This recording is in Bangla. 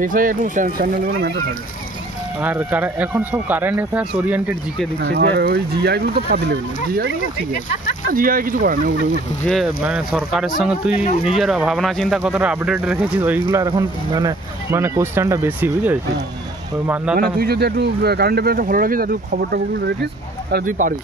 এইটাই একটু চ্যানেলগুলো ম্যাটার থাকে। আর এখন সব কারেন্ট অ্যাফেয়ার্স ওরিয়েন্টেড জিকে দিচ্ছে, যে ওই জিআইগুলো তো ফাদিলে জিআইগুলো ঠিক আছে, জিআই কিছু করে না ওগুলো। যে মানে সরকারের সঙ্গে তুই নিজের ভাবনা চিন্তা কতটা আপডেট রেখেছিস ওইগুলো এখন মানে কোশ্চেনটা বেশি, বুঝতে পেরেছিস? ওই মানে তুই যদি একটু কারেন্ট অ্যাফেয়ার্সটা ভালো রাখিস, একটু খবরটা রেখিস, তাহলে তুই পারবি।